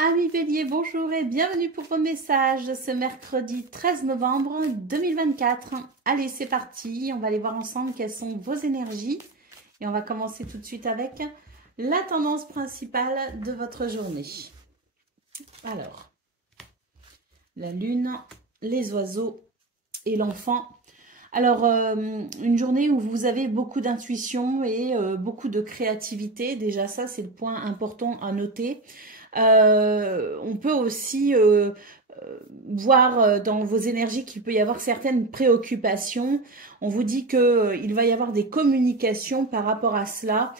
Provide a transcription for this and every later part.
Amis Bélier, bonjour et bienvenue pour vos messages de ce mercredi 13 novembre 2024. Allez, c'est parti, on va aller voir ensemble quelles sont vos énergies. Et on va commencer tout de suite avec la tendance principale de votre journée. Alors, la lune, les oiseaux et l'enfant. Alors, une journée où vous avez beaucoup d'intuition et beaucoup de créativité. Déjà, ça, c'est le point important à noter. On peut aussi voir dans vos énergies qu'il peut y avoir certaines préoccupations. On vous dit qu'il va y avoir des communications par rapport à cela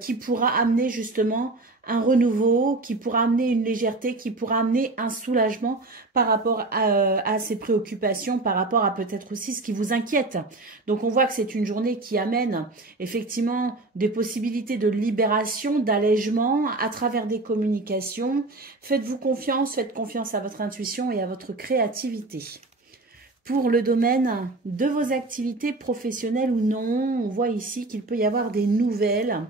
qui pourra amener justement un renouveau, qui pourra amener une légèreté, qui pourra amener un soulagement par rapport à ces préoccupations, par rapport à peut-être aussi ce qui vous inquiète. Donc on voit que c'est une journée qui amène effectivement des possibilités de libération, d'allègement à travers des communications. Faites-vous confiance, faites confiance à votre intuition et à votre créativité. Pour le domaine de vos activités professionnelles ou non, on voit ici qu'il peut y avoir des nouvelles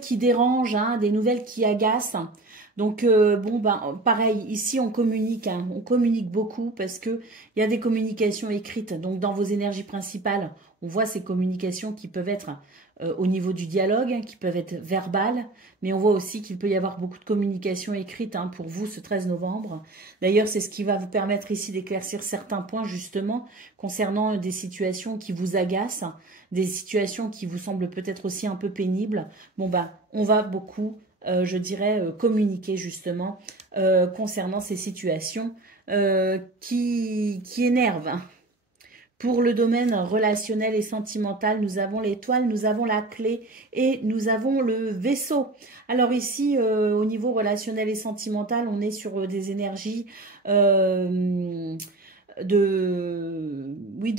qui dérangent, hein, des nouvelles qui agacent. Donc, bon, ben, pareil, ici, on communique beaucoup parce qu'il y a des communications écrites. Donc, dans vos énergies principales, on voit ces communications qui peuvent être au niveau du dialogue, hein, qui peuvent être verbales, mais on voit aussi qu'il peut y avoir beaucoup de communications écrites hein, pour vous ce 13 novembre. D'ailleurs, c'est ce qui va vous permettre ici d'éclaircir certains points, justement, concernant des situations qui vous agacent, des situations qui vous semblent peut-être aussi un peu pénibles. Bon, ben, on va beaucoup... je dirais, communiquer justement concernant ces situations qui énervent. Pour le domaine relationnel et sentimental, nous avons l'étoile, nous avons la clé et nous avons le vaisseau. Alors ici, au niveau relationnel et sentimental, on est sur des énergies de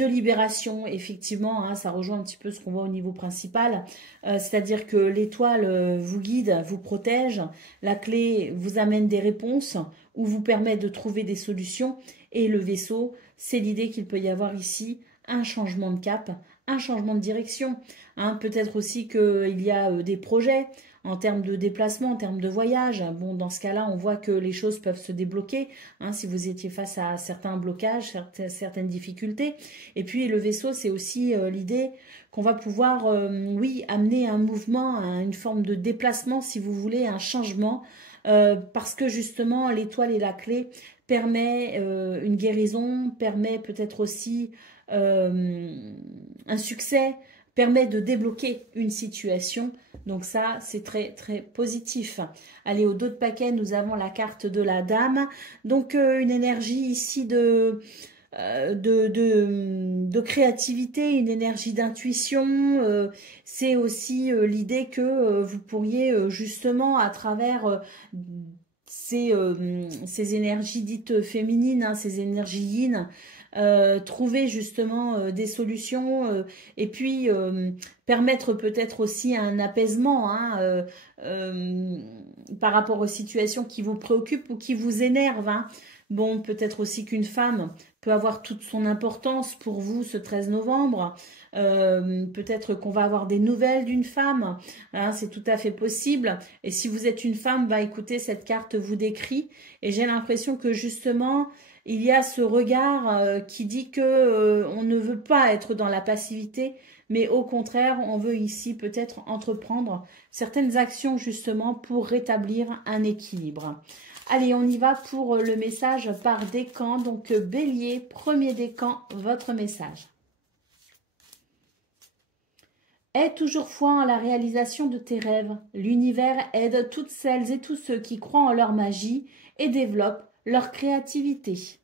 libération, effectivement, hein, ça rejoint un petit peu ce qu'on voit au niveau principal, c'est-à-dire que l'étoile vous guide, vous protège, la clé vous amène des réponses ou vous permet de trouver des solutions, et le vaisseau, c'est l'idée qu'il peut y avoir ici un changement de cap, un changement de direction, hein, peut-être aussi qu'il y a des projets, en termes de déplacement, en termes de voyage. Bon, dans ce cas-là, on voit que les choses peuvent se débloquer, hein, si vous étiez face à certains blocages, certaines difficultés. Et puis, le vaisseau, c'est aussi l'idée qu'on va pouvoir, oui, amener un mouvement, une forme de déplacement, si vous voulez, un changement, parce que justement, l'étoile et la clé permet une guérison, permet peut-être aussi un succès, permet de débloquer une situation. Donc ça, c'est très, très positif. Allez, au dos de paquet, nous avons la carte de la dame. Donc, une énergie ici de créativité, une énergie d'intuition. C'est aussi l'idée que vous pourriez justement, à travers ces énergies dites féminines, hein, ces énergies yin, trouver justement des solutions et puis permettre peut-être aussi un apaisement hein, par rapport aux situations qui vous préoccupent ou qui vous énervent. Hein. Bon, peut-être aussi qu'une femme peut avoir toute son importance pour vous ce 13 novembre. Peut-être qu'on va avoir des nouvelles d'une femme. Hein, c'est tout à fait possible. Et si vous êtes une femme, bah écoutez, cette carte vous décrit. Et j'ai l'impression que justement, il y a ce regard qui dit que on ne veut pas être dans la passivité, mais au contraire, on veut ici peut-être entreprendre certaines actions justement pour rétablir un équilibre. Allez, on y va pour le message par décan. Donc, Bélier, premier décan, votre message. Aie toujours foi en la réalisation de tes rêves. L'univers aide toutes celles et tous ceux qui croient en leur magie et développent leur créativité.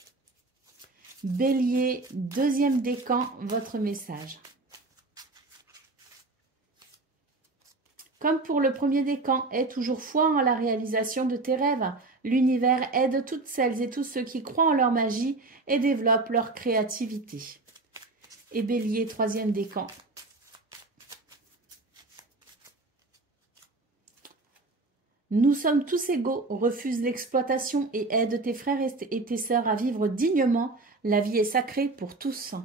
Bélier, deuxième décan, votre message. Comme pour le premier décan, aie toujours foi en la réalisation de tes rêves. L'univers aide toutes celles et tous ceux qui croient en leur magie et développent leur créativité. Et Bélier, troisième décan. Nous sommes tous égaux, refuse l'exploitation et aide tes frères et tes sœurs à vivre dignement. La vie est sacrée pour tous.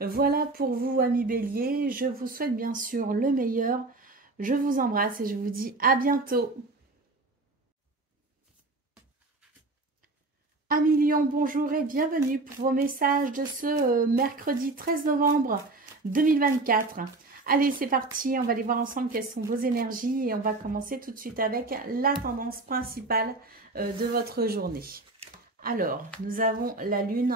Voilà pour vous, amis Bélier. Je vous souhaite bien sûr le meilleur. Je vous embrasse et je vous dis à bientôt. Amis Lion, bonjour et bienvenue pour vos messages de ce mercredi 13 novembre 2024. Allez, c'est parti, on va aller voir ensemble quelles sont vos énergies et on va commencer tout de suite avec la tendance principale de votre journée. Alors, nous avons la lune,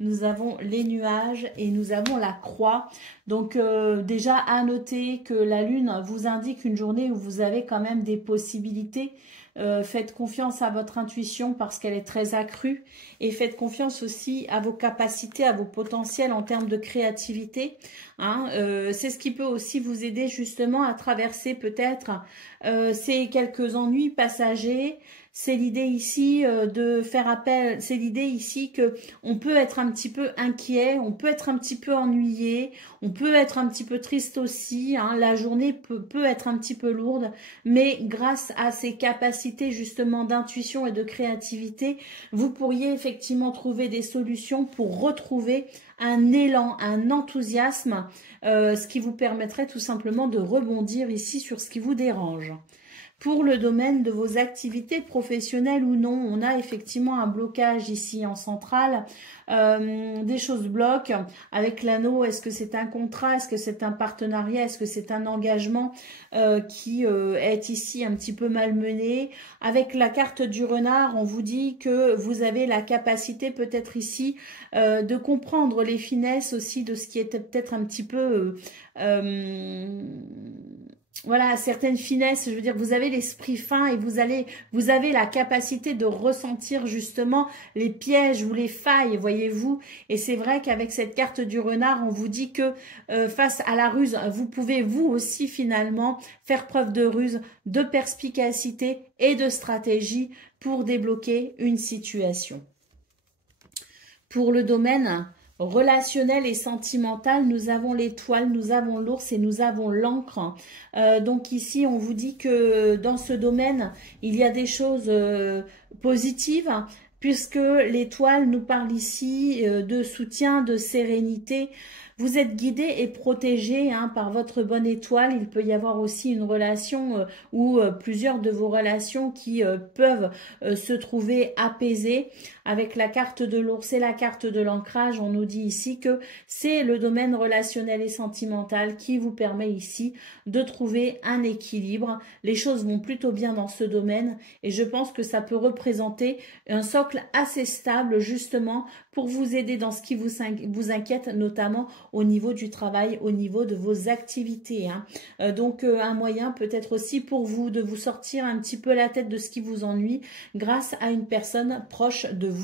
nous avons les nuages et nous avons la croix. Donc déjà à noter que la lune vous indique une journée où vous avez quand même des possibilités. Faites confiance à votre intuition parce qu'elle est très accrue et faites confiance aussi à vos capacités, à vos potentiels en termes de créativité. Hein. C'est ce qui peut aussi vous aider justement à traverser peut-être ces quelques ennuis passagers. C'est l'idée ici de faire appel, c'est l'idée ici que on peut être un petit peu inquiet, on peut être un petit peu ennuyé, on peut être un petit peu triste aussi, hein. La journée peut être un petit peu lourde, mais grâce à ces capacités justement d'intuition et de créativité, vous pourriez effectivement trouver des solutions pour retrouver un élan, un enthousiasme, ce qui vous permettrait tout simplement de rebondir ici sur ce qui vous dérange. Pour le domaine de vos activités professionnelles ou non, on a effectivement un blocage ici en centrale. Des choses bloquent avec l'anneau. Est-ce que c'est un contrat? Est-ce que c'est un partenariat? Est-ce que c'est un engagement qui est ici un petit peu malmené? Avec la carte du renard, on vous dit que vous avez la capacité peut-être ici de comprendre les finesses aussi de ce qui était peut-être un petit peu... voilà, certaines finesses, je veux dire, vous avez l'esprit fin et vous avez la capacité de ressentir justement les pièges ou les failles, voyez-vous. Et c'est vrai qu'avec cette carte du renard, on vous dit que face à la ruse, vous pouvez vous aussi finalement faire preuve de ruse, de perspicacité et de stratégie pour débloquer une situation. Pour le domaine relationnel et sentimental, nous avons l'étoile, nous avons l'ours et nous avons l'encre. Donc ici, on vous dit que dans ce domaine, il y a des choses positives, puisque l'étoile nous parle ici de soutien, de sérénité. Vous êtes guidé et protégé hein, par votre bonne étoile. Il peut y avoir aussi une relation ou plusieurs de vos relations qui peuvent se trouver apaisées. Avec la carte de l'ours et la carte de l'ancrage, on nous dit ici que c'est le domaine relationnel et sentimental qui vous permet ici de trouver un équilibre. Les choses vont plutôt bien dans ce domaine et je pense que ça peut représenter un socle assez stable justement pour vous aider dans ce qui vous inquiète, notamment au niveau du travail, au niveau de vos activités. Hein. Donc un moyen peut-être aussi pour vous de vous sortir un petit peu la tête de ce qui vous ennuie grâce à une personne proche de vous.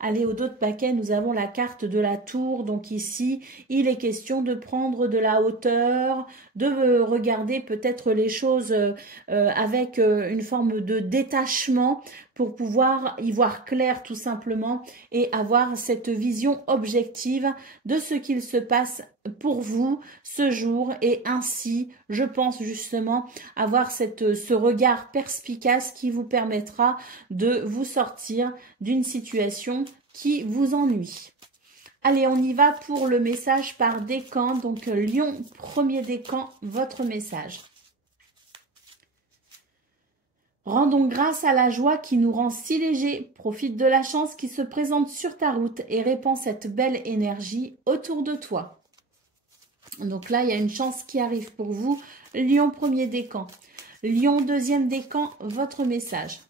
Allez, au dos de paquet, nous avons la carte de la tour. Donc ici, il est question de prendre de la hauteur, de regarder peut-être les choses avec une forme de détachement pour pouvoir y voir clair tout simplement et avoir cette vision objective de ce qu'il se passe pour vous ce jour et ainsi, je pense justement, avoir ce regard perspicace qui vous permettra de vous sortir d'une situation qui vous ennuie. Allez, on y va pour le message par décan. Donc, Lion, premier décan, votre message. Rendons grâce à la joie qui nous rend si légers. Profite de la chance qui se présente sur ta route et répand cette belle énergie autour de toi. Donc là, il y a une chance qui arrive pour vous. Lion, premier décan. Lion, deuxième décan, votre message.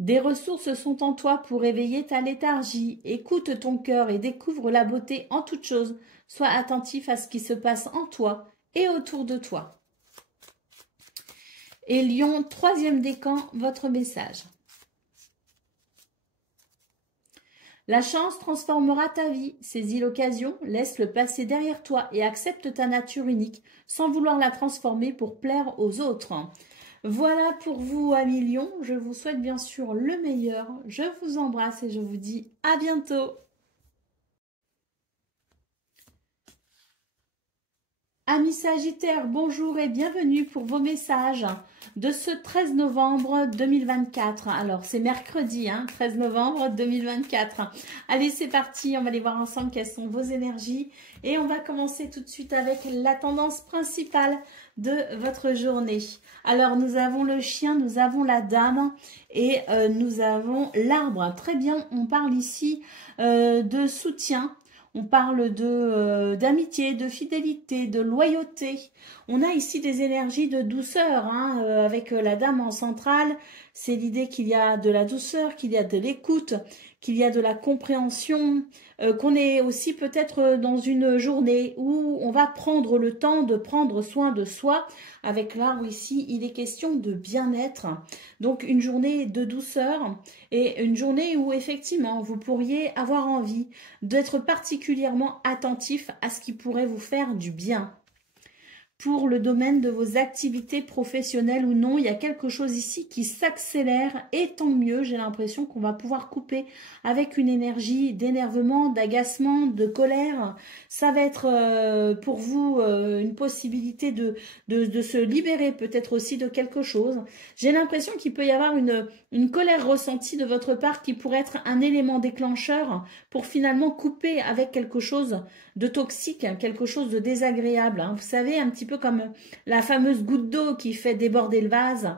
Des ressources sont en toi pour éveiller ta léthargie. Écoute ton cœur et découvre la beauté en toute chose. Sois attentif à ce qui se passe en toi et autour de toi. Et Lion, troisième décan, votre message. La chance transformera ta vie. Saisis l'occasion, laisse le passé derrière toi et accepte ta nature unique sans vouloir la transformer pour plaire aux autres. Voilà pour vous, amis Lion. Je vous souhaite bien sûr le meilleur. Je vous embrasse et je vous dis à bientôt. Amis Sagittaires, bonjour et bienvenue pour vos messages de ce 13 novembre 2024. Alors, c'est mercredi, 13 novembre 2024. Allez, c'est parti, on va aller voir ensemble quelles sont vos énergies. Et on va commencer tout de suite avec la tendance principale de votre journée. Alors, nous avons le chien, nous avons la dame et nous avons l'arbre. Très bien, on parle ici de soutien. On parle d'amitié, de fidélité, de loyauté. On a ici des énergies de douceur avec la dame en centrale. C'est l'idée qu'il y a de la douceur, qu'il y a de l'écoute, qu'il y a de la compréhension, qu'on est aussi peut-être dans une journée où on va prendre le temps de prendre soin de soi. Avec l'arbre ici, il est question de bien-être. Donc une journée de douceur et une journée où effectivement vous pourriez avoir envie d'être particulièrement attentif à ce qui pourrait vous faire du bien. Pour le domaine de vos activités professionnelles ou non, il y a quelque chose ici qui s'accélère et tant mieux. J'ai l'impression qu'on va pouvoir couper avec une énergie d'énervement, d'agacement, de colère. Ça va être pour vous une possibilité de se libérer peut-être aussi de quelque chose. J'ai l'impression qu'il peut y avoir une colère ressentie de votre part qui pourrait être un élément déclencheur pour finalement couper avec quelque chose de toxique, quelque chose de désagréable. Vous savez, un petit peu comme la fameuse goutte d'eau qui fait déborder le vase.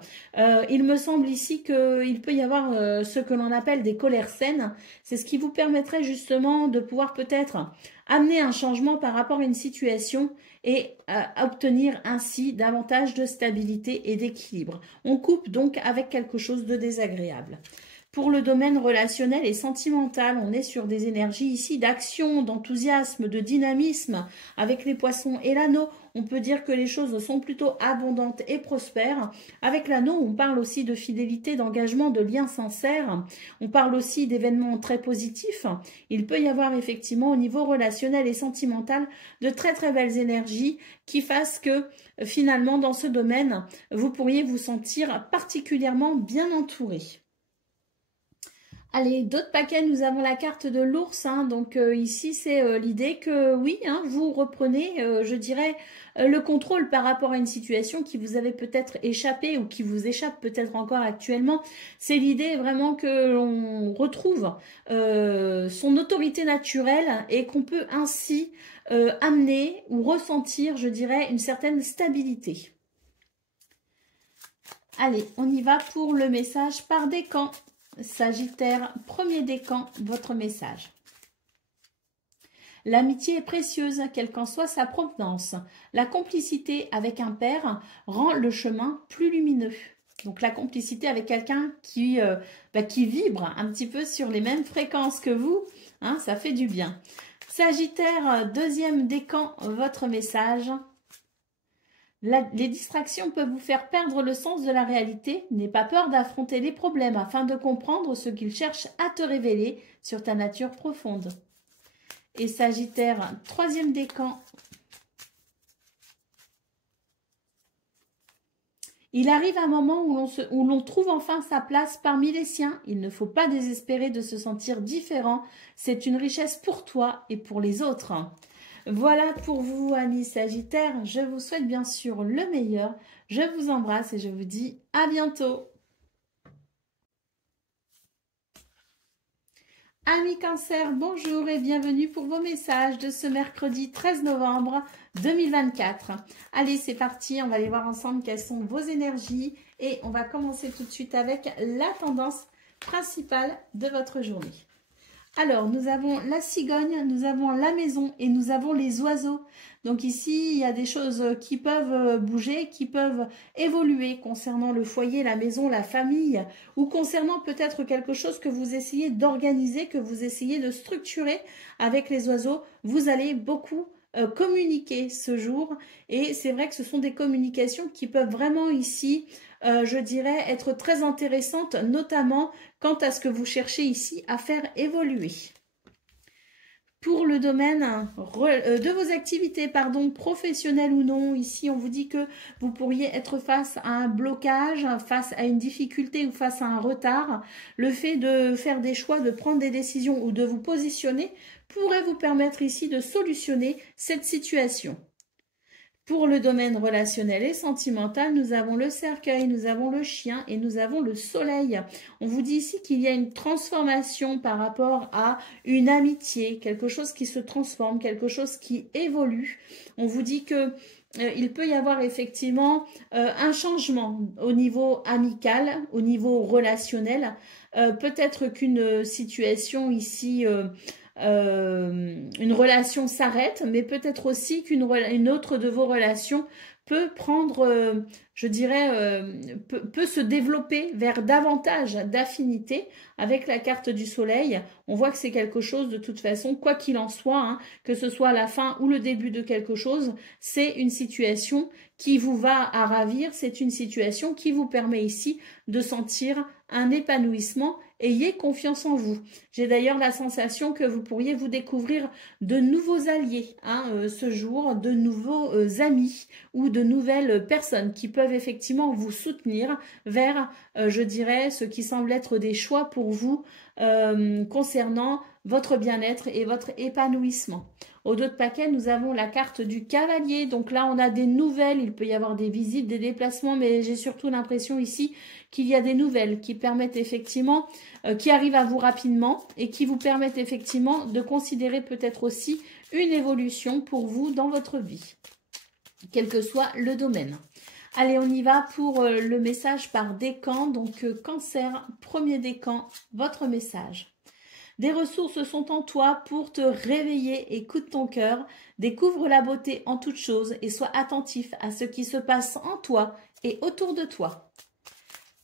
Il me semble ici qu'il peut y avoir ce que l'on appelle des colères saines. C'est ce qui vous permettrait justement de pouvoir peut-être amener un changement par rapport à une situation et obtenir ainsi davantage de stabilité et d'équilibre. On coupe donc avec quelque chose de désagréable. Pour le domaine relationnel et sentimental, on est sur des énergies ici d'action, d'enthousiasme, de dynamisme. Avec les poissons et l'anneau, on peut dire que les choses sont plutôt abondantes et prospères. Avec l'anneau, on parle aussi de fidélité, d'engagement, de liens sincères. On parle aussi d'événements très positifs. Il peut y avoir effectivement au niveau relationnel et sentimental de très très belles énergies qui fassent que finalement dans ce domaine, vous pourriez vous sentir particulièrement bien entouré. Allez, d'autres paquets, nous avons la carte de l'ours. Donc ici, c'est l'idée que oui, vous reprenez, je dirais, le contrôle par rapport à une situation qui vous avait peut-être échappé ou qui vous échappe peut-être encore actuellement. C'est l'idée vraiment que l'on retrouve son autorité naturelle et qu'on peut ainsi amener ou ressentir, je dirais, une certaine stabilité. Allez, on y va pour le message par décan. Sagittaire, premier décan, votre message. L'amitié est précieuse, quelle qu'en soit sa provenance. La complicité avec un père rend le chemin plus lumineux. Donc la complicité avec quelqu'un qui vibre un petit peu sur les mêmes fréquences que vous, ça fait du bien. Sagittaire, deuxième décan, votre message. Les distractions peuvent vous faire perdre le sens de la réalité. N'aie pas peur d'affronter les problèmes afin de comprendre ce qu'ils cherchent à te révéler sur ta nature profonde. Et Sagittaire, troisième décan. Il arrive un moment où l'on trouve enfin sa place parmi les siens. Il ne faut pas désespérer de se sentir différent. C'est une richesse pour toi et pour les autres. Voilà pour vous, amis Sagittaires. Je vous souhaite bien sûr le meilleur. Je vous embrasse et je vous dis à bientôt. Amis Cancer, bonjour et bienvenue pour vos messages de ce mercredi 13 novembre 2024. Allez, c'est parti. On va aller voir ensemble quelles sont vos énergies et on va commencer tout de suite avec la tendance principale de votre journée. Alors, nous avons la cigogne, nous avons la maison et nous avons les oiseaux. Donc ici, il y a des choses qui peuvent bouger, qui peuvent évoluer concernant le foyer, la maison, la famille ou concernant peut-être quelque chose que vous essayez d'organiser, que vous essayez de structurer avec les oiseaux. Vous allez beaucoup communiquer ce jour et c'est vrai que ce sont des communications qui peuvent vraiment ici, je dirais, être très intéressantes, notamment quant à ce que vous cherchez ici à faire évoluer. Pour le domaine de vos activités, professionnelles ou non, ici on vous dit que vous pourriez être face à un blocage, face à une difficulté ou face à un retard. Le fait de faire des choix, de prendre des décisions ou de vous positionner pourrait vous permettre ici de solutionner cette situation. Pour le domaine relationnel et sentimental, nous avons le cercueil, nous avons le chien et nous avons le soleil. On vous dit ici qu'il y a une transformation par rapport à une amitié, quelque chose qui se transforme, quelque chose qui évolue. On vous dit que il peut y avoir effectivement un changement au niveau amical, au niveau relationnel. Peut-être qu'une situation ici... une relation s'arrête, mais peut-être aussi qu'une autre de vos relations peut prendre, je dirais, peut se développer vers davantage d'affinité avec la carte du soleil. On voit que c'est quelque chose de toute façon, quoi qu'il en soit, hein, que ce soit la fin ou le début de quelque chose, c'est une situation qui vous va à ravir, c'est une situation qui vous permet ici de sentir un épanouissement. Ayez confiance en vous. J'ai d'ailleurs la sensation que vous pourriez vous découvrir de nouveaux alliés hein, ce jour, de nouveaux amis ou de nouvelles personnes qui peuvent effectivement vous soutenir vers, je dirais, ce qui semble être des choix pour vous concernant votre bien-être et votre épanouissement. Au dos de paquet, nous avons la carte du cavalier. Donc là, on a des nouvelles. Il peut y avoir des visites, des déplacements, mais j'ai surtout l'impression ici qu'il y a des nouvelles qui permettent effectivement, qui arrivent à vous rapidement et qui vous permettent effectivement de considérer peut-être aussi une évolution pour vous dans votre vie, quel que soit le domaine. Allez, on y va pour le message par décan. Donc, Cancer, premier décan, votre message. Des ressources sont en toi pour te réveiller, écoute ton cœur, découvre la beauté en toutes choses et sois attentif à ce qui se passe en toi et autour de toi.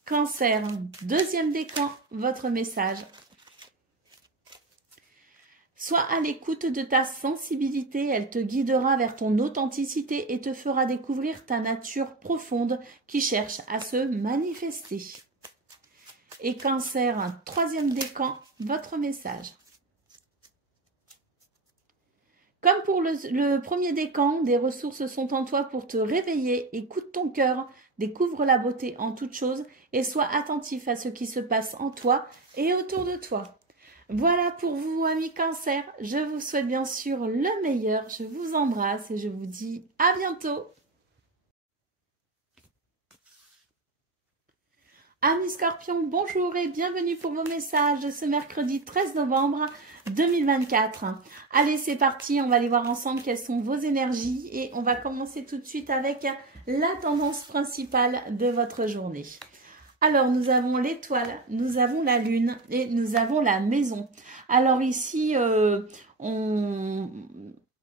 Cancer, deuxième décan, votre message. Sois à l'écoute de ta sensibilité, elle te guidera vers ton authenticité et te fera découvrir ta nature profonde qui cherche à se manifester. Et Cancer, un troisième décan, votre message. Comme pour le premier décan, des ressources sont en toi pour te réveiller, écoute ton cœur, découvre la beauté en toutes choses et sois attentif à ce qui se passe en toi et autour de toi. Voilà pour vous, amis Cancer. Je vous souhaite bien sûr le meilleur. Je vous embrasse et je vous dis à bientôt. Amis Scorpions, bonjour et bienvenue pour vos messages de ce mercredi 13 novembre 2024. Allez, c'est parti, on va aller voir ensemble quelles sont vos énergies et on va commencer tout de suite avec la tendance principale de votre journée. Alors, nous avons l'étoile, nous avons la lune et nous avons la maison. Alors ici, on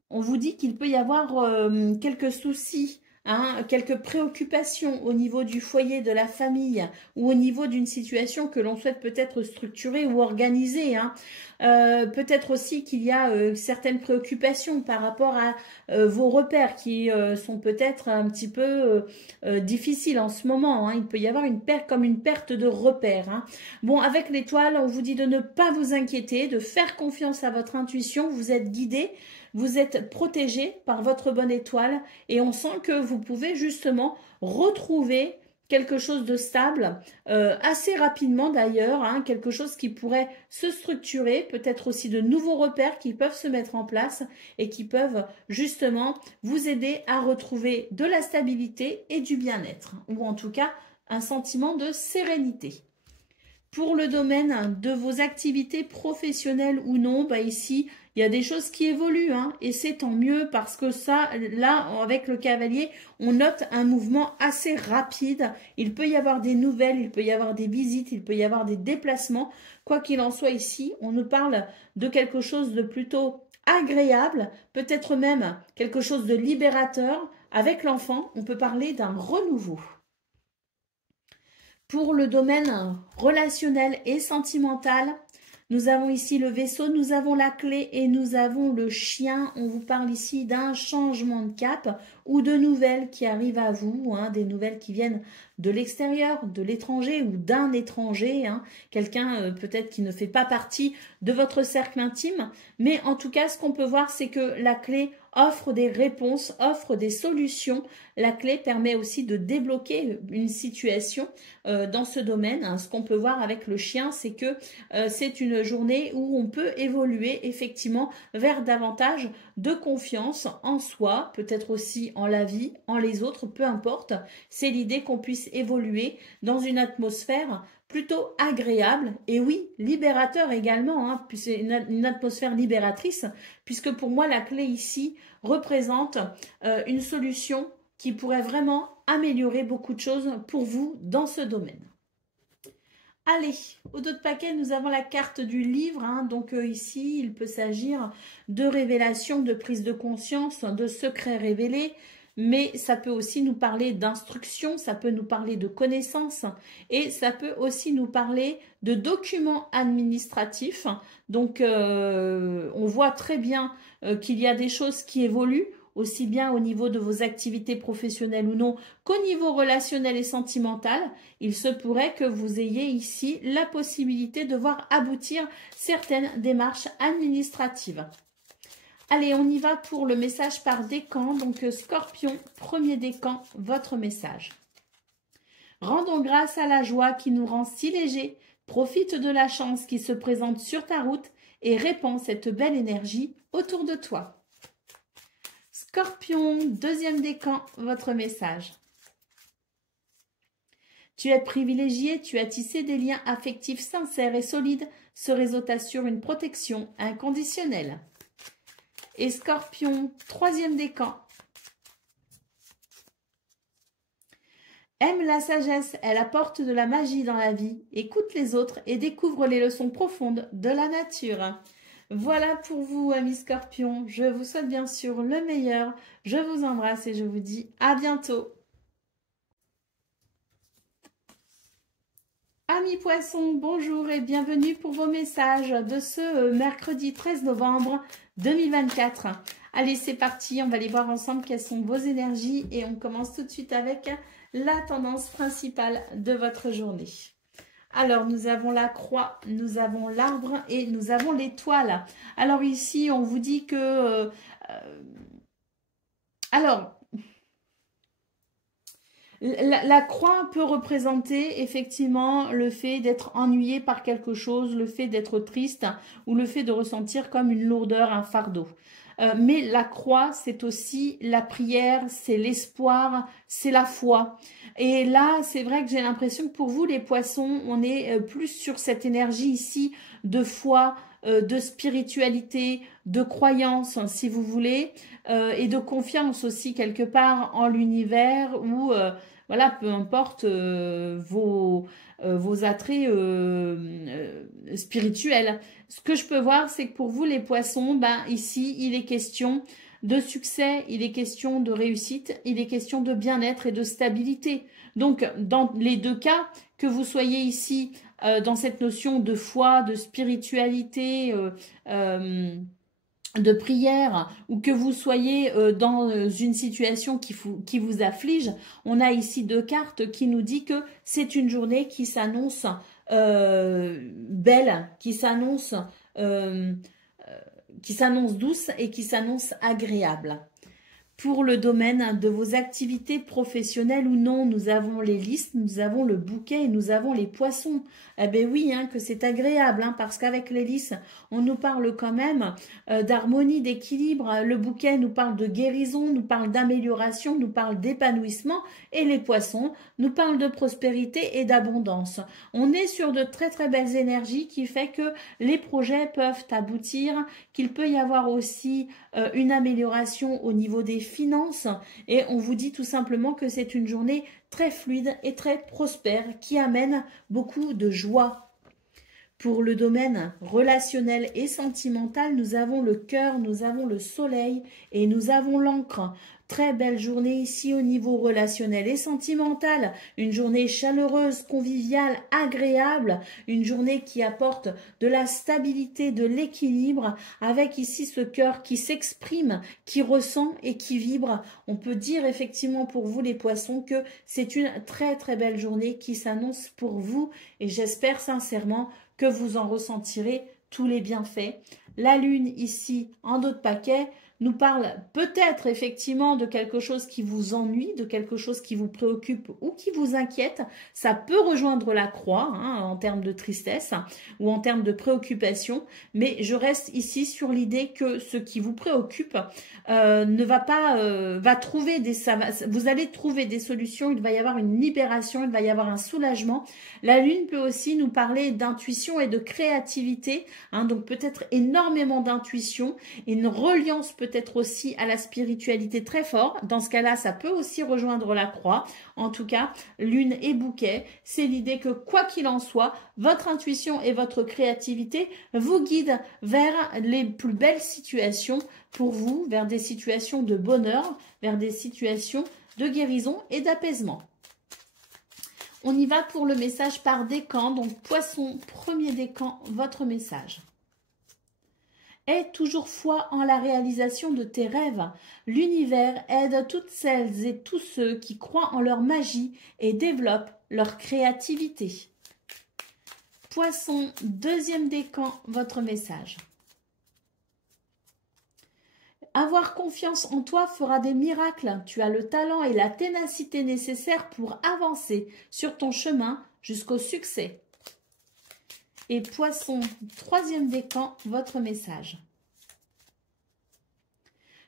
vous dit qu'il peut y avoir quelques soucis, hein, quelques préoccupations au niveau du foyer, de la famille ou au niveau d'une situation que l'on souhaite peut-être structurer ou organiser. Hein. Peut-être aussi qu'il y a certaines préoccupations par rapport à vos repères qui sont peut-être un petit peu difficiles en ce moment. Hein. Il peut y avoir une perte comme une perte de repères. Hein. Bon, avec l'étoile, on vous dit de ne pas vous inquiéter, de faire confiance à votre intuition. Vous êtes guidé. Vous êtes protégé par votre bonne étoile et on sent que vous pouvez justement retrouver quelque chose de stable, assez rapidement d'ailleurs, hein, quelque chose qui pourrait se structurer, peut-être aussi de nouveaux repères qui peuvent se mettre en place et qui peuvent justement vous aider à retrouver de la stabilité et du bien-être, ou en tout cas un sentiment de sérénité. Pour le domaine de vos activités professionnelles ou non, bah ici, il y a des choses qui évoluent hein, et c'est tant mieux parce que ça, là, avec le cavalier, on note un mouvement assez rapide. Il peut y avoir des nouvelles, il peut y avoir des visites, il peut y avoir des déplacements. Quoi qu'il en soit ici, on nous parle de quelque chose de plutôt agréable, peut-être même quelque chose de libérateur. Avec l'enfant, on peut parler d'un renouveau. Pour le domaine relationnel et sentimental, nous avons ici le vaisseau, nous avons la clé et nous avons le chien. On vous parle ici d'un changement de cap ou de nouvelles qui arrivent à vous, hein, des nouvelles qui viennent de l'extérieur, de l'étranger ou d'un étranger, hein, quelqu'un peut-être qui ne fait pas partie de votre cercle intime. Mais en tout cas, ce qu'on peut voir, c'est que la clé offre des réponses, offre des solutions. La clé permet aussi de débloquer une situation dans ce domaine. Hein. Ce qu'on peut voir avec le chien, c'est que c'est une journée où on peut évoluer effectivement vers davantage de confiance en soi, peut-être aussi en la vie, en les autres, peu importe. C'est l'idée qu'on puisse évoluer dans une atmosphère plutôt agréable et oui, libérateur également, hein, puis c'est une atmosphère libératrice, puisque pour moi la clé ici représente une solution qui pourrait vraiment améliorer beaucoup de choses pour vous dans ce domaine. Allez, au dos de paquet, nous avons la carte du livre. Hein, donc ici, il peut s'agir de révélation, de prise de conscience, de secrets révélés. Mais ça peut aussi nous parler d'instruction, ça peut nous parler de connaissances et ça peut aussi nous parler de documents administratifs. Donc, on voit très bien qu'il y a des choses qui évoluent, aussi bien au niveau de vos activités professionnelles ou non, qu'au niveau relationnel et sentimental. Il se pourrait que vous ayez ici la possibilité de voir aboutir certaines démarches administratives. Allez, on y va pour le message par décan. Donc, Scorpion, premier décan, votre message. Rendons grâce à la joie qui nous rend si légers. Profite de la chance qui se présente sur ta route et répand cette belle énergie autour de toi. Scorpion, deuxième décan, votre message. Tu es privilégié, tu as tissé des liens affectifs sincères et solides. Ce réseau t'assure une protection inconditionnelle. Et Scorpion, troisième décan. Aime la sagesse, elle apporte de la magie dans la vie. Écoute les autres et découvre les leçons profondes de la nature. Voilà pour vous, amis Scorpions. Je vous souhaite bien sûr le meilleur. Je vous embrasse et je vous dis à bientôt. Amis Poissons, bonjour et bienvenue pour vos messages de ce mercredi 13 novembre 2024. Allez, c'est parti, on va aller voir ensemble quelles sont vos énergies et on commence tout de suite avec la tendance principale de votre journée. Alors, nous avons la croix, nous avons l'arbre et nous avons l'étoile. Alors ici, on vous dit que... La croix peut représenter effectivement le fait d'être ennuyé par quelque chose, le fait d'être triste ou le fait de ressentir comme une lourdeur, un fardeau. Mais la croix, c'est aussi la prière, c'est l'espoir, c'est la foi. Et là, c'est vrai que j'ai l'impression que pour vous, les poissons, on est plus sur cette énergie ici de foi, de spiritualité, de croyance, si vous voulez, et de confiance aussi quelque part en l'univers où... voilà, peu importe vos attraits spirituels. Ce que je peux voir, c'est que pour vous, les poissons, ben, ici, il est question de succès, il est question de réussite, il est question de bien-être et de stabilité. Donc, dans les deux cas, que vous soyez ici dans cette notion de foi, de spiritualité, de prière ou que vous soyez dans une situation qui vous afflige, on a ici deux cartes qui nous dit que c'est une journée qui s'annonce belle, qui s'annonce douce et qui s'annonce agréable. Pour le domaine de vos activités professionnelles ou non, nous avons les listes, nous avons le bouquet et nous avons les poissons. Eh bien oui, hein, que c'est agréable, hein, parce qu'avec les listes, on nous parle quand même d'harmonie, d'équilibre. Le bouquet nous parle de guérison, nous parle d'amélioration, nous parle d'épanouissement. Et les poissons nous parlent de prospérité et d'abondance. On est sur de très très belles énergies qui fait que les projets peuvent aboutir, qu'il peut y avoir aussi une amélioration au niveau des finances et on vous dit tout simplement que c'est une journée très fluide et très prospère qui amène beaucoup de joie. Pour le domaine relationnel et sentimental, nous avons le cœur, nous avons le soleil et nous avons l'encre. Très belle journée ici au niveau relationnel et sentimental. Une journée chaleureuse, conviviale, agréable. Une journée qui apporte de la stabilité, de l'équilibre. Avec ici ce cœur qui s'exprime, qui ressent et qui vibre. On peut dire effectivement pour vous les poissons que c'est une très très belle journée qui s'annonce pour vous. Et j'espère sincèrement que vous en ressentirez tous les bienfaits. La lune ici en dos de paquet nous parle peut-être effectivement de quelque chose qui vous ennuie, de quelque chose qui vous préoccupe ou qui vous inquiète. Ça peut rejoindre la croix en termes de tristesse ou en termes de préoccupation, mais je reste ici sur l'idée que ce qui vous préoccupe ne va pas, va trouver vous allez trouver des solutions, il va y avoir une libération, il va y avoir un soulagement. La lune peut aussi nous parler d'intuition et de créativité, donc peut-être énormément d'intuition, une reliance peut-être aussi à la spiritualité très fort. Dans ce cas-là, ça peut aussi rejoindre la croix. En tout cas, lune et bouquet, c'est l'idée que quoi qu'il en soit, votre intuition et votre créativité vous guident vers les plus belles situations pour vous, vers des situations de bonheur, vers des situations de guérison et d'apaisement. On y va pour le message par décan. Donc, Poisson, premier décan, votre message. Aie toujours foi en la réalisation de tes rêves. L'univers aide toutes celles et tous ceux qui croient en leur magie et développent leur créativité. Poisson, deuxième décan, votre message. Avoir confiance en toi fera des miracles. Tu as le talent et la ténacité nécessaires pour avancer sur ton chemin jusqu'au succès. Et Poisson, troisième décan, votre message.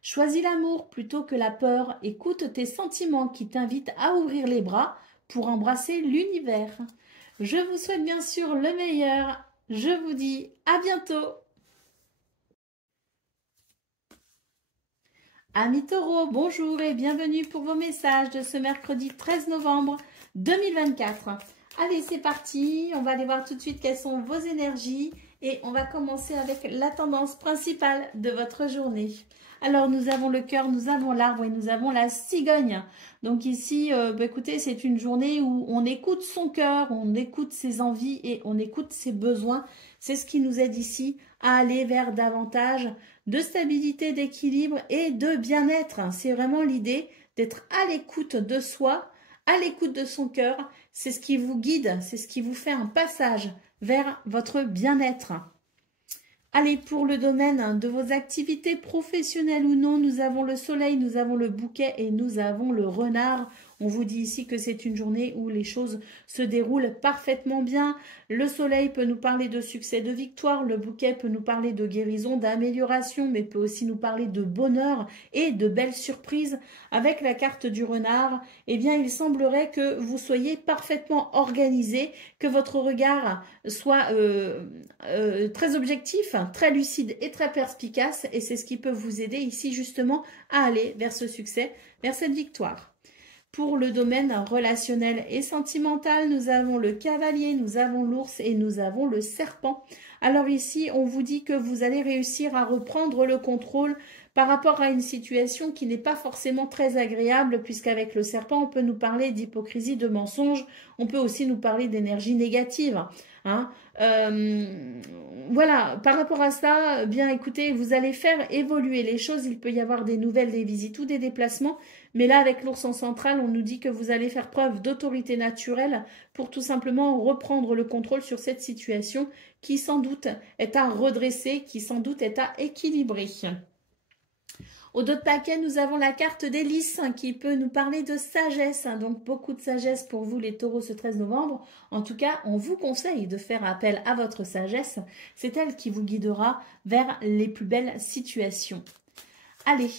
Choisis l'amour plutôt que la peur. Écoute tes sentiments qui t'invitent à ouvrir les bras pour embrasser l'univers. Je vous souhaite bien sûr le meilleur. Je vous dis à bientôt. Amis taureaux, bonjour et bienvenue pour vos messages de ce mercredi 13 novembre 2024. Allez, c'est parti. On va aller voir tout de suite quelles sont vos énergies et on va commencer avec la tendance principale de votre journée. Alors, nous avons le cœur, nous avons l'arbre et nous avons la cigogne. Donc ici, écoutez, c'est une journée où on écoute son cœur, on écoute ses envies et on écoute ses besoins. C'est ce qui nous aide ici à aller vers davantage de stabilité, d'équilibre et de bien-être. C'est vraiment l'idée d'être à l'écoute de soi, à l'écoute de son cœur. C'est ce qui vous guide, c'est ce qui vous fait un passage vers votre bien-être. Allez, pour le domaine de vos activités professionnelles ou non, nous avons le soleil, nous avons le bouquet et nous avons le renard. On vous dit ici que c'est une journée où les choses se déroulent parfaitement bien. Le soleil peut nous parler de succès, de victoire. Le bouquet peut nous parler de guérison, d'amélioration, mais peut aussi nous parler de bonheur et de belles surprises. Avec la carte du renard, eh bien, il semblerait que vous soyez parfaitement organisé, que votre regard soit très objectif, très lucide et très perspicace. Et c'est ce qui peut vous aider ici justement à aller vers ce succès, vers cette victoire. Pour le domaine relationnel et sentimental, nous avons le cavalier, nous avons l'ours et nous avons le serpent. Alors ici, on vous dit que vous allez réussir à reprendre le contrôle par rapport à une situation qui n'est pas forcément très agréable, puisqu'avec le serpent, on peut nous parler d'hypocrisie, de mensonge, on peut aussi nous parler d'énergie négative. Voilà, par rapport à ça, bien écoutez, vous allez faire évoluer les choses, il peut y avoir des nouvelles, des visites ou des déplacements, mais là avec l'ours en central, on nous dit que vous allez faire preuve d'autorité naturelle pour tout simplement reprendre le contrôle sur cette situation qui sans doute est à redresser, qui sans doute est à équilibrer. Au dos de paquet, nous avons la carte des lys qui peut nous parler de sagesse. Donc, beaucoup de sagesse pour vous les taureaux ce 13 novembre. En tout cas, on vous conseille de faire appel à votre sagesse. C'est elle qui vous guidera vers les plus belles situations. Allez,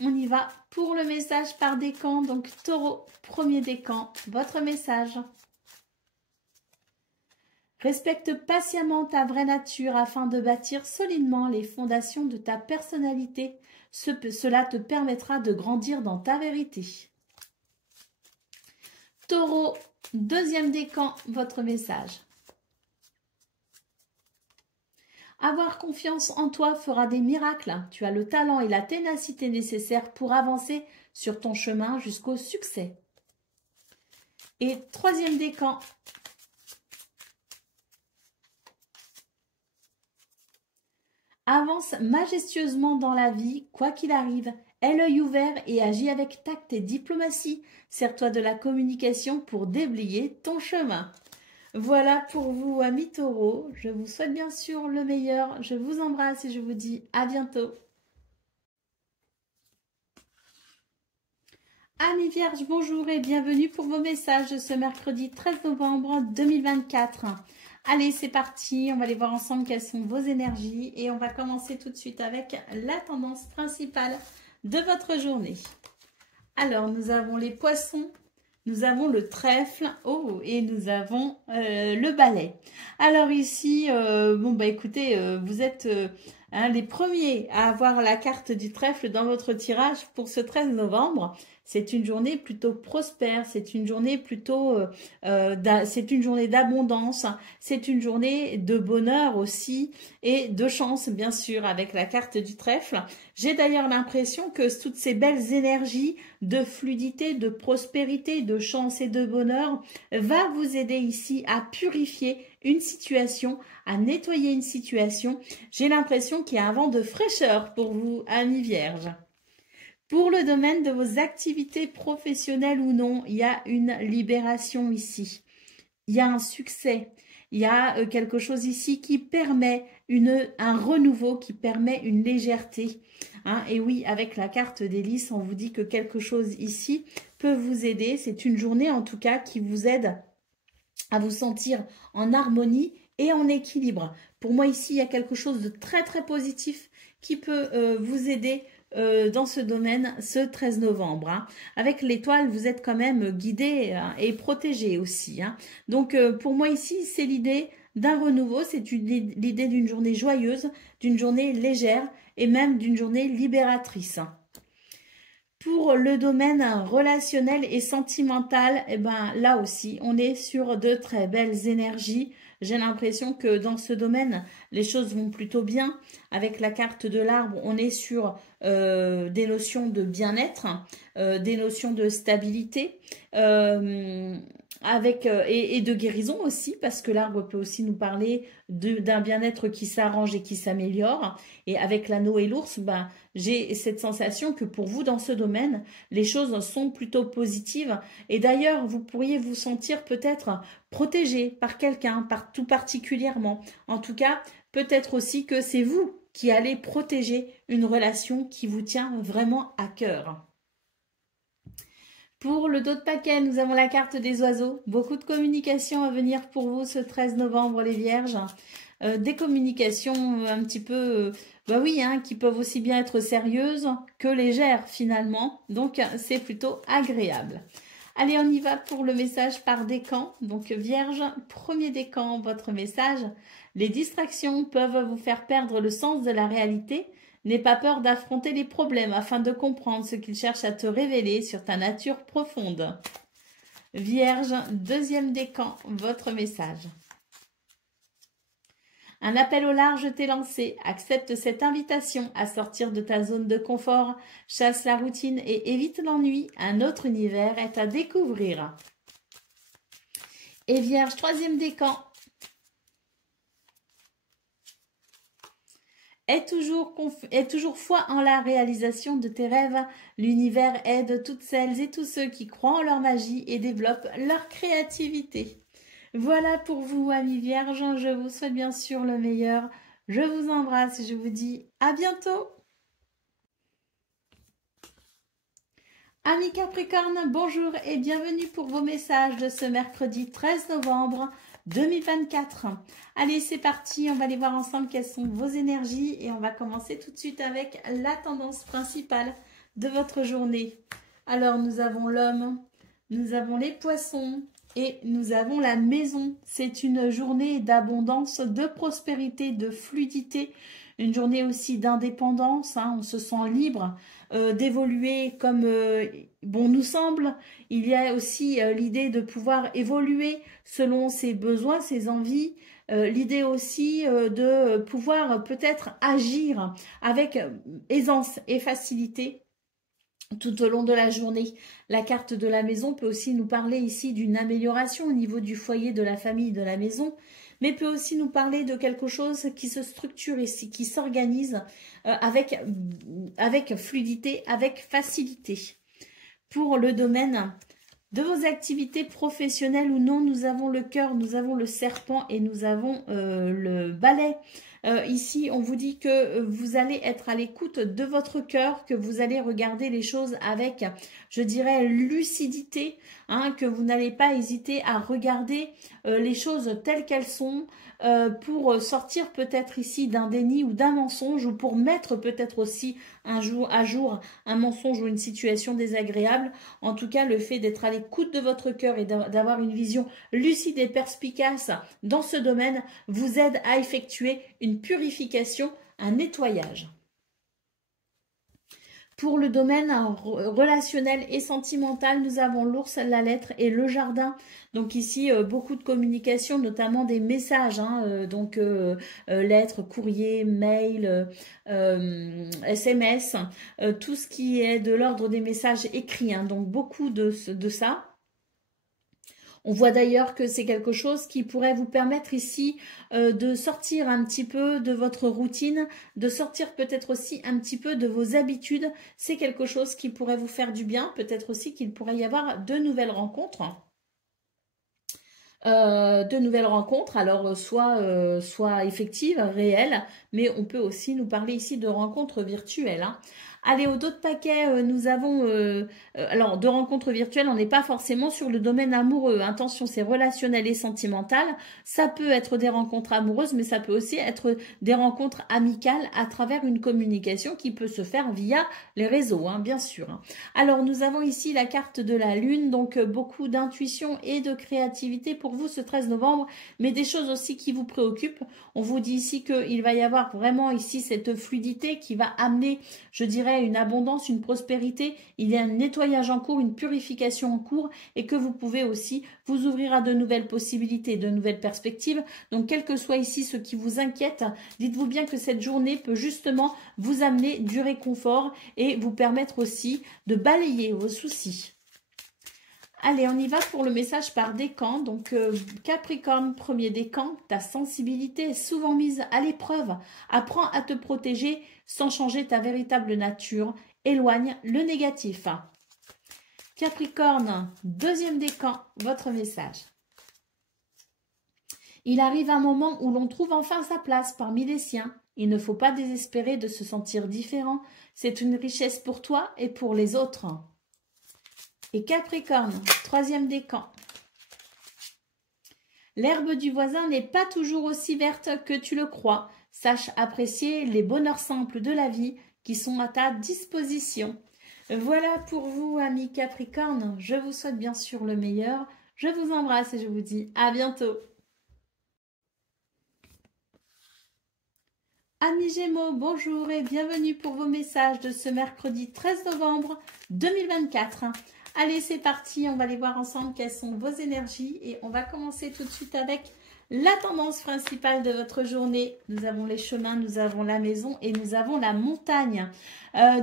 on y va pour le message par décan. Donc, taureau, premier décan, votre message. Respecte patiemment ta vraie nature afin de bâtir solidement les fondations de ta personnalité. Cela te permettra de grandir dans ta vérité. Taureau, deuxième décan, votre message. Avoir confiance en toi fera des miracles. Tu as le talent et la ténacité nécessaires pour avancer sur ton chemin jusqu'au succès. Et troisième décan. Avance majestueusement dans la vie, quoi qu'il arrive. Aie l'œil ouvert et agis avec tact et diplomatie. Sers-toi de la communication pour déblayer ton chemin. Voilà pour vous, amis taureaux. Je vous souhaite bien sûr le meilleur. Je vous embrasse et je vous dis à bientôt. Amis Vierges, bonjour et bienvenue pour vos messages de ce mercredi 13 novembre 2024. Allez, c'est parti, on va aller voir ensemble quelles sont vos énergies et on va commencer tout de suite avec la tendance principale de votre journée. Alors, nous avons les poissons, nous avons le trèfle, oh, et nous avons le balai. Alors ici, écoutez, vous êtes les premiers à avoir la carte du trèfle dans votre tirage pour ce 13 novembre. C'est une journée plutôt prospère, c'est une journée plutôt, c'est une journée d'abondance, c'est une journée de bonheur aussi et de chance bien sûr avec la carte du trèfle. J'ai d'ailleurs l'impression que toutes ces belles énergies de fluidité, de prospérité, de chance et de bonheur va vous aider ici à purifier une situation, à nettoyer une situation. J'ai l'impression qu'il y a un vent de fraîcheur pour vous, amis Vierges. Pour le domaine de vos activités professionnelles ou non, il y a une libération ici. Il y a un succès. Il y a quelque chose ici qui permet un renouveau, qui permet une légèreté. Hein, et oui, avec la carte des lys, on vous dit que quelque chose ici peut vous aider. C'est une journée en tout cas qui vous aide à vous sentir en harmonie et en équilibre. Pour moi ici, il y a quelque chose de très très positif qui peut vous aider dans ce domaine ce 13 novembre. Hein. Avec l'étoile, vous êtes quand même guidé et protégé aussi. Hein. Donc pour moi ici, c'est l'idée d'un renouveau, c'est l'idée d'une journée joyeuse, d'une journée légère et même d'une journée libératrice. Pour le domaine relationnel et sentimental, eh ben, là aussi, on est sur de très belles énergies. J'ai l'impression que dans ce domaine, les choses vont plutôt bien. Avec la carte de l'arbre, on est sur des notions de bien-être, des notions de stabilité, et de guérison aussi, parce que l'arbre peut aussi nous parler d'un bien-être qui s'arrange et qui s'améliore. Et avec l'anneau et l'ours, ben, j'ai cette sensation que pour vous, dans ce domaine, les choses sont plutôt positives. Et d'ailleurs, vous pourriez vous sentir peut-être protégé par quelqu'un, tout particulièrement. En tout cas, peut-être aussi que c'est vous qui allez protéger une relation qui vous tient vraiment à cœur. Pour le dos de paquet, nous avons la carte des oiseaux. Beaucoup de communication à venir pour vous ce 13 novembre, les Vierges. Des communications un petit peu, qui peuvent aussi bien être sérieuses que légères finalement. Donc, c'est plutôt agréable. Allez, on y va pour le message par décan. Donc, Vierge, premier décan, votre message. Les distractions peuvent vous faire perdre le sens de la réalité. N'aie pas peur d'affronter les problèmes afin de comprendre ce qu'ils cherchent à te révéler sur ta nature profonde. Vierge, deuxième décan, votre message. Un appel au large t'est lancé. Accepte cette invitation à sortir de ta zone de confort. Chasse la routine et évite l'ennui. Un autre univers est à découvrir. Et Vierge, troisième décan. Aie toujours foi en la réalisation de tes rêves. L'univers aide toutes celles et tous ceux qui croient en leur magie et développent leur créativité. Voilà pour vous, amis Vierges. Je vous souhaite bien sûr le meilleur. Je vous embrasse et je vous dis à bientôt. Amis Capricorne, bonjour et bienvenue pour vos messages de ce mercredi 13 novembre 2024. Allez, c'est parti, on va aller voir ensemble quelles sont vos énergies et on va commencer tout de suite avec la tendance principale de votre journée. Alors, nous avons l'homme, nous avons les poissons et nous avons la maison. C'est une journée d'abondance, de prospérité, de fluidité, une journée aussi d'indépendance, hein, on se sent libre d'évoluer comme bon nous semble. Il y a aussi l'idée de pouvoir évoluer selon ses besoins, ses envies. L'idée aussi de pouvoir peut-être agir avec aisance et facilité tout au long de la journée. La carte de la maison peut aussi nous parler ici d'une amélioration au niveau du foyer, de la famille, de la maison, mais peut aussi nous parler de quelque chose qui se structure ici, qui s'organise avec fluidité, avec facilité. Pour le domaine de vos activités professionnelles ou non, nous avons le cœur, nous avons le serpent et nous avons le balai. Ici, on vous dit que vous allez être à l'écoute de votre cœur, que vous allez regarder les choses avec, je dirais, lucidité, hein, que vous n'allez pas hésiter à regarder les choses telles qu'elles sont, pour sortir peut-être ici d'un déni ou d'un mensonge, ou pour mettre peut-être aussi à jour un mensonge ou une situation désagréable. En tout cas, le fait d'être à l'écoute de votre cœur et d'avoir une vision lucide et perspicace dans ce domaine vous aide à effectuer une purification, un nettoyage. Pour le domaine relationnel et sentimental, nous avons l'ours, la lettre et le jardin. Donc ici, beaucoup de communication, notamment des messages, hein, lettres, courrier, mail, SMS, tout ce qui est de l'ordre des messages écrits, hein, donc beaucoup de ça. On voit d'ailleurs que c'est quelque chose qui pourrait vous permettre ici de sortir un petit peu de votre routine, de sortir peut-être aussi un petit peu de vos habitudes. C'est quelque chose qui pourrait vous faire du bien. Peut-être aussi qu'il pourrait y avoir de nouvelles rencontres. Alors soit effectives, réelles, mais on peut aussi nous parler ici de rencontres virtuelles, hein. Allez, au dos de paquet, nous avons... alors, de rencontres virtuelles, on n'est pas forcément sur le domaine amoureux. Attention, c'est relationnel et sentimental. Ça peut être des rencontres amoureuses, mais ça peut aussi être des rencontres amicales à travers une communication qui peut se faire via les réseaux, hein, bien sûr, hein. Alors, nous avons ici la carte de la Lune, donc beaucoup d'intuition et de créativité pour vous ce 13 novembre, mais des choses aussi qui vous préoccupent. On vous dit ici qu'il va y avoir vraiment ici cette fluidité qui va amener, je dirais, une abondance, une prospérité. Il y a un nettoyage en cours, une purification en cours, et que vous pouvez aussi vous ouvrir à de nouvelles possibilités, de nouvelles perspectives. Donc, quel que soit ici ce qui vous inquiète, dites-vous bien que cette journée peut justement vous amener du réconfort et vous permettre aussi de balayer vos soucis. Allez, on y va pour le message par décan. Donc, Capricorne, premier décan, ta sensibilité est souvent mise à l'épreuve. Apprends à te protéger sans changer ta véritable nature. Éloigne le négatif. Capricorne, deuxième décan, votre message. Il arrive un moment où l'on trouve enfin sa place parmi les siens. Il ne faut pas désespérer de se sentir différent. C'est une richesse pour toi et pour les autres. Et Capricorne, troisième décan. L'herbe du voisin n'est pas toujours aussi verte que tu le crois. Sache apprécier les bonheurs simples de la vie qui sont à ta disposition. Voilà pour vous, amis Capricorne. Je vous souhaite bien sûr le meilleur. Je vous embrasse et je vous dis à bientôt. Amis Gémeaux, bonjour et bienvenue pour vos messages de ce mercredi 13 novembre 2024. Allez, c'est parti, on va aller voir ensemble quelles sont vos énergies et on va commencer tout de suite avec la tendance principale de votre journée. Nous avons les chemins, nous avons la maison et nous avons la montagne.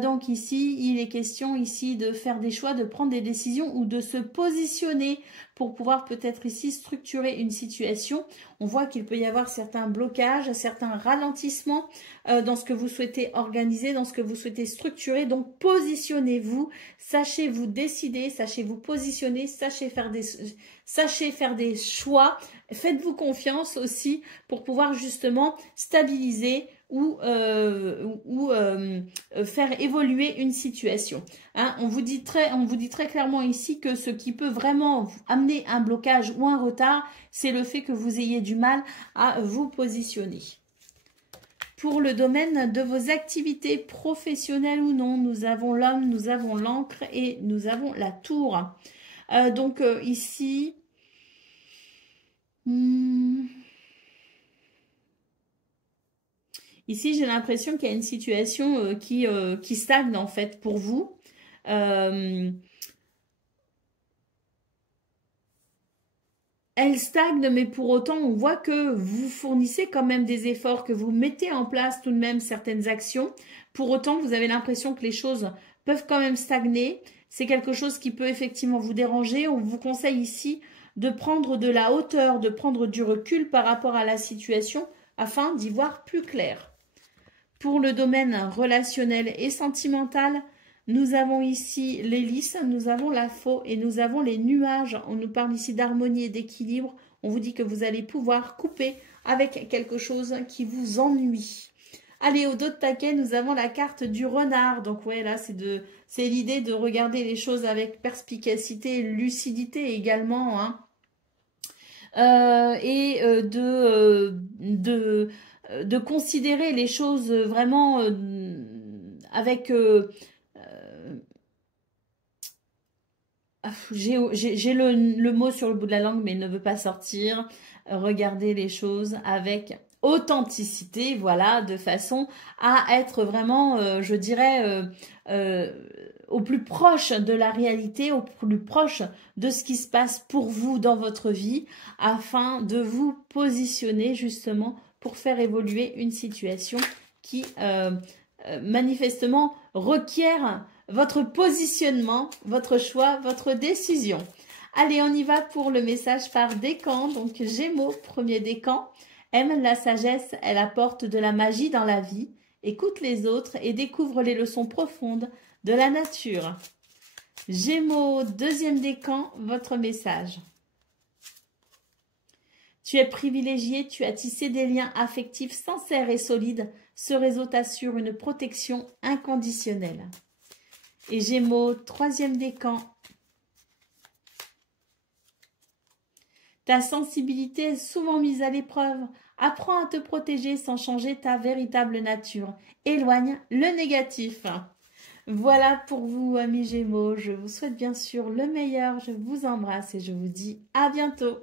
Donc ici, il est question ici de faire des choix, de prendre des décisions ou de se positionner pour pouvoir peut-être ici structurer une situation. On voit qu'il peut y avoir certains blocages, certains ralentissements dans ce que vous souhaitez organiser, dans ce que vous souhaitez structurer. Donc positionnez-vous, sachez vous décider, sachez vous positionner, sachez faire des choix. Faites-vous confiance aussi pour pouvoir justement stabiliser ou faire évoluer une situation. Hein, on vous dit très clairement ici que ce qui peut vraiment amener un blocage ou un retard, c'est le fait que vous ayez du mal à vous positionner. Pour le domaine de vos activités professionnelles ou non, nous avons l'homme, nous avons l'encre et nous avons la tour. Ici... Ici, j'ai l'impression qu'il y a une situation qui stagne en fait pour vous. Elle stagne, mais pour autant, on voit que vous fournissez quand même des efforts, que vous mettez en place tout de même certaines actions. Pour autant, vous avez l'impression que les choses peuvent quand même stagner. C'est quelque chose qui peut effectivement vous déranger. On vous conseille ici de prendre de la hauteur, de prendre du recul par rapport à la situation afin d'y voir plus clair. Pour le domaine relationnel et sentimental, nous avons ici l'hélice, nous avons la faux et nous avons les nuages. On nous parle ici d'harmonie et d'équilibre. On vous dit que vous allez pouvoir couper avec quelque chose qui vous ennuie. Allez, au dos de taquet, nous avons la carte du renard. Donc, ouais, là, c'est l'idée de regarder les choses avec perspicacité et lucidité également, hein. De considérer les choses vraiment avec... j'ai le mot sur le bout de la langue, mais il ne veut pas sortir. Regardez les choses avec authenticité, voilà, de façon à être vraiment, je dirais, au plus proche de la réalité, au plus proche de ce qui se passe pour vous dans votre vie, afin de vous positionner justement pour faire évoluer une situation qui manifestement requiert votre positionnement, votre choix, votre décision. Allez, on y va pour le message par décan. Donc, Gémeaux, premier décan. Aime la sagesse, elle apporte de la magie dans la vie. Écoute les autres et découvre les leçons profondes de la nature. Gémeaux, deuxième décan, votre message. Tu es privilégié, tu as tissé des liens affectifs sincères et solides. Ce réseau t'assure une protection inconditionnelle. Et Gémeaux, troisième décan. Ta sensibilité est souvent mise à l'épreuve. Apprends à te protéger sans changer ta véritable nature. Éloigne le négatif. Voilà pour vous, amis Gémeaux. Je vous souhaite bien sûr le meilleur. Je vous embrasse et je vous dis à bientôt.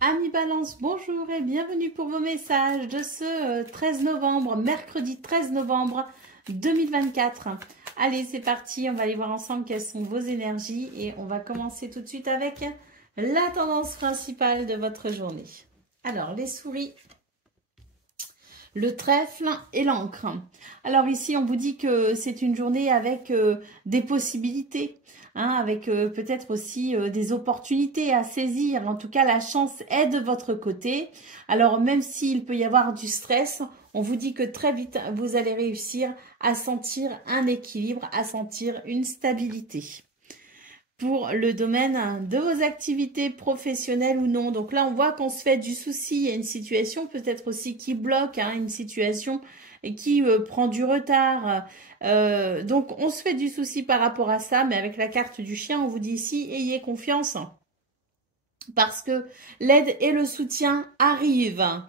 Amis Balance, bonjour et bienvenue pour vos messages de ce 13 novembre, mercredi 13 novembre 2024. Allez, c'est parti, on va aller voir ensemble quelles sont vos énergies et on va commencer tout de suite avec la tendance principale de votre journée. Alors, les souris, le trèfle et l'encre. Alors ici, on vous dit que c'est une journée avec des possibilités, hein, avec peut-être aussi des opportunités à saisir. En tout cas, la chance est de votre côté. Alors, même s'il peut y avoir du stress, on vous dit que très vite, vous allez réussir à sentir un équilibre, à sentir une stabilité. Pour le domaine de vos activités professionnelles ou non. Donc là, on voit qu'on se fait du souci. Il y a une situation peut-être aussi qui bloque, hein, une situation qui prend du retard. Donc, on se fait du souci par rapport à ça. Mais avec la carte du chien, on vous dit ici, ayez confiance. Parce que l'aide et le soutien arrivent.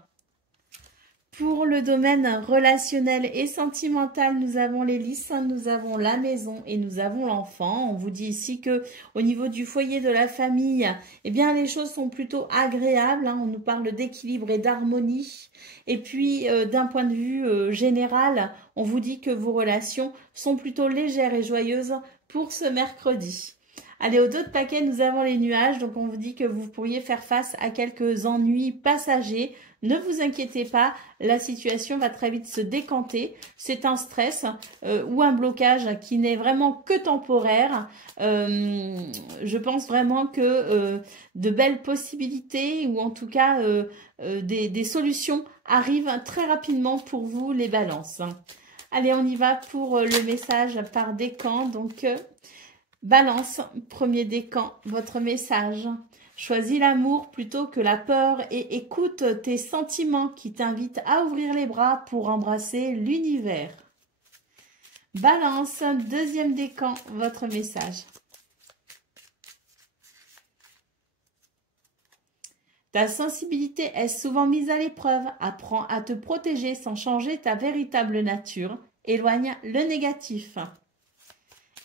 Pour le domaine relationnel et sentimental, nous avons les lys, nous avons la maison et nous avons l'enfant. On vous dit ici que au niveau du foyer de la famille, eh bien les choses sont plutôt agréables, hein. On nous parle d'équilibre et d'harmonie. Et puis d'un point de vue général, on vous dit que vos relations sont plutôt légères et joyeuses pour ce mercredi. Allez, au dos de paquet, nous avons les nuages. Donc, on vous dit que vous pourriez faire face à quelques ennuis passagers. Ne vous inquiétez pas, la situation va très vite se décanter. C'est un stress ou un blocage qui n'est vraiment que temporaire. Je pense vraiment que de belles possibilités ou en tout cas des solutions arrivent très rapidement pour vous, les balances. Allez, on y va pour le message par décan. Donc... Balance, premier décan, votre message. Choisis l'amour plutôt que la peur et écoute tes sentiments qui t'invitent à ouvrir les bras pour embrasser l'univers. Balance, deuxième décan, votre message. Ta sensibilité est souvent mise à l'épreuve. Apprends à te protéger sans changer ta véritable nature. Éloigne le négatif.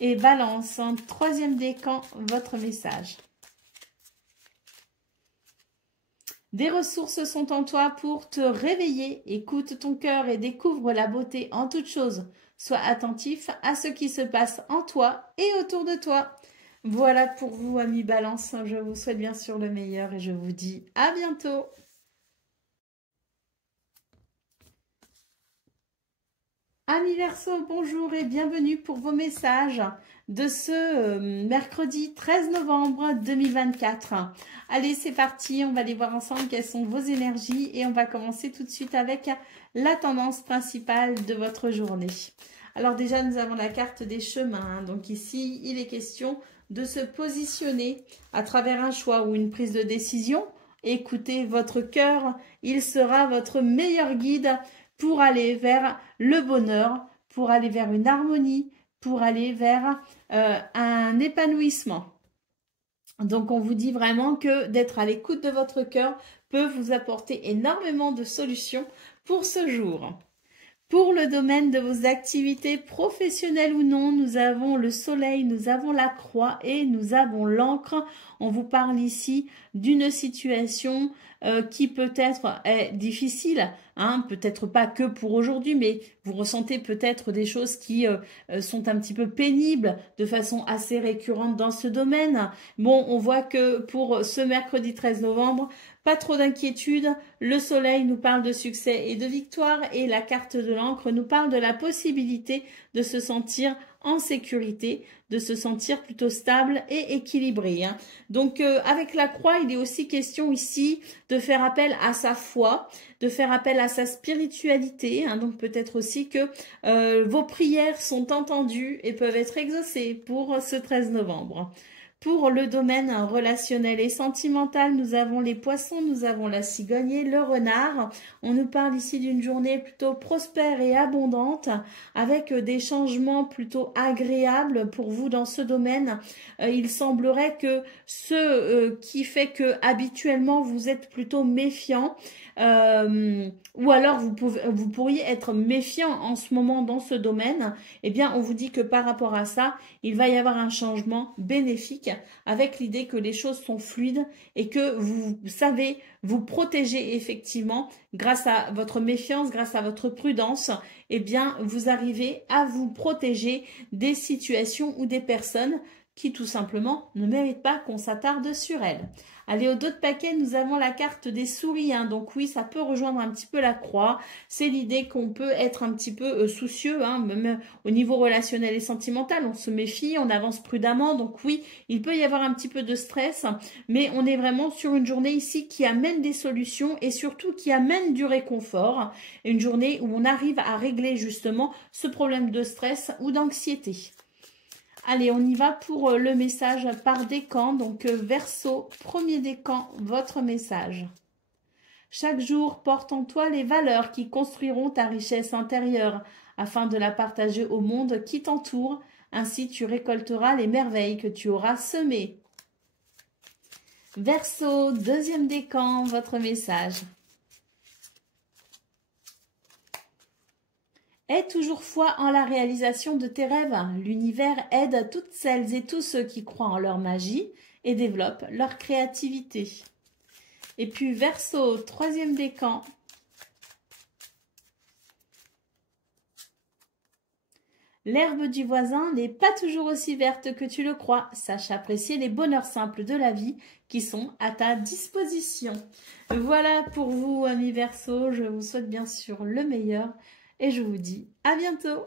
Et Balance, troisième décan, votre message. Des ressources sont en toi pour te réveiller. Écoute ton cœur et découvre la beauté en toute chose. Sois attentif à ce qui se passe en toi et autour de toi. Voilà pour vous, amis Balance. Je vous souhaite bien sûr le meilleur et je vous dis à bientôt. Amis Verseau, bonjour et bienvenue pour vos messages de ce mercredi 13 novembre 2024. Allez, c'est parti, on va aller voir ensemble quelles sont vos énergies et on va commencer tout de suite avec la tendance principale de votre journée. Alors déjà, nous avons la carte des chemins. Donc ici, il est question de se positionner à travers un choix ou une prise de décision. Écoutez votre cœur, il sera votre meilleur guide pour aller vers le bonheur, pour aller vers une harmonie, pour aller vers un épanouissement. Donc, on vous dit vraiment que d'être à l'écoute de votre cœur peut vous apporter énormément de solutions pour ce jour. Pour le domaine de vos activités professionnelles ou non, nous avons le soleil, nous avons la croix et nous avons l'encre. On vous parle ici d'une situation qui peut-être est difficile, hein, peut-être pas que pour aujourd'hui, mais vous ressentez peut-être des choses qui sont un petit peu pénibles de façon assez récurrente dans ce domaine. Bon, on voit que pour ce mercredi 13 novembre, pas trop d'inquiétude, le soleil nous parle de succès et de victoire et la carte de l'encre nous parle de la possibilité de se sentir en sécurité, de se sentir plutôt stable et équilibré. Hein. Donc avec la croix, il est aussi question ici de faire appel à sa foi, de faire appel à sa spiritualité. Hein. Donc peut-être aussi que vos prières sont entendues et peuvent être exaucées pour ce 13 novembre. Pour le domaine relationnel et sentimental, nous avons les poissons, nous avons la cigogne et le renard. On nous parle ici d'une journée plutôt prospère et abondante avec des changements plutôt agréables pour vous dans ce domaine. Il semblerait que ce qui fait que habituellement vous êtes plutôt méfiant, ou alors vous pourriez être méfiant en ce moment dans ce domaine, eh bien on vous dit que par rapport à ça, il va y avoir un changement bénéfique avec l'idée que les choses sont fluides et que vous savez vous protéger effectivement grâce à votre méfiance, grâce à votre prudence, eh bien vous arrivez à vous protéger des situations ou des personnes qui tout simplement ne méritent pas qu'on s'attarde sur elles. Allez, au dos de paquet, nous avons la carte des souris. Hein. Donc oui, ça peut rejoindre un petit peu la croix. C'est l'idée qu'on peut être un petit peu soucieux, hein, même au niveau relationnel et sentimental. On se méfie, on avance prudemment. Donc oui, il peut y avoir un petit peu de stress, mais on est vraiment sur une journée ici qui amène des solutions et surtout qui amène du réconfort. Une journée où on arrive à régler justement ce problème de stress ou d'anxiété. Allez, on y va pour le message par décan. Donc, Verseau, premier décan, votre message. Chaque jour, porte en toi les valeurs qui construiront ta richesse intérieure afin de la partager au monde qui t'entoure. Ainsi, tu récolteras les merveilles que tu auras semées. Verseau, deuxième décan, votre message. Aie toujours foi en la réalisation de tes rêves. L'univers aide toutes celles et tous ceux qui croient en leur magie et développent leur créativité. Et puis Verseau, troisième décan. L'herbe du voisin n'est pas toujours aussi verte que tu le crois. Sache apprécier les bonheurs simples de la vie qui sont à ta disposition. Voilà pour vous, amis Verseau. Je vous souhaite bien sûr le meilleur. Et je vous dis à bientôt.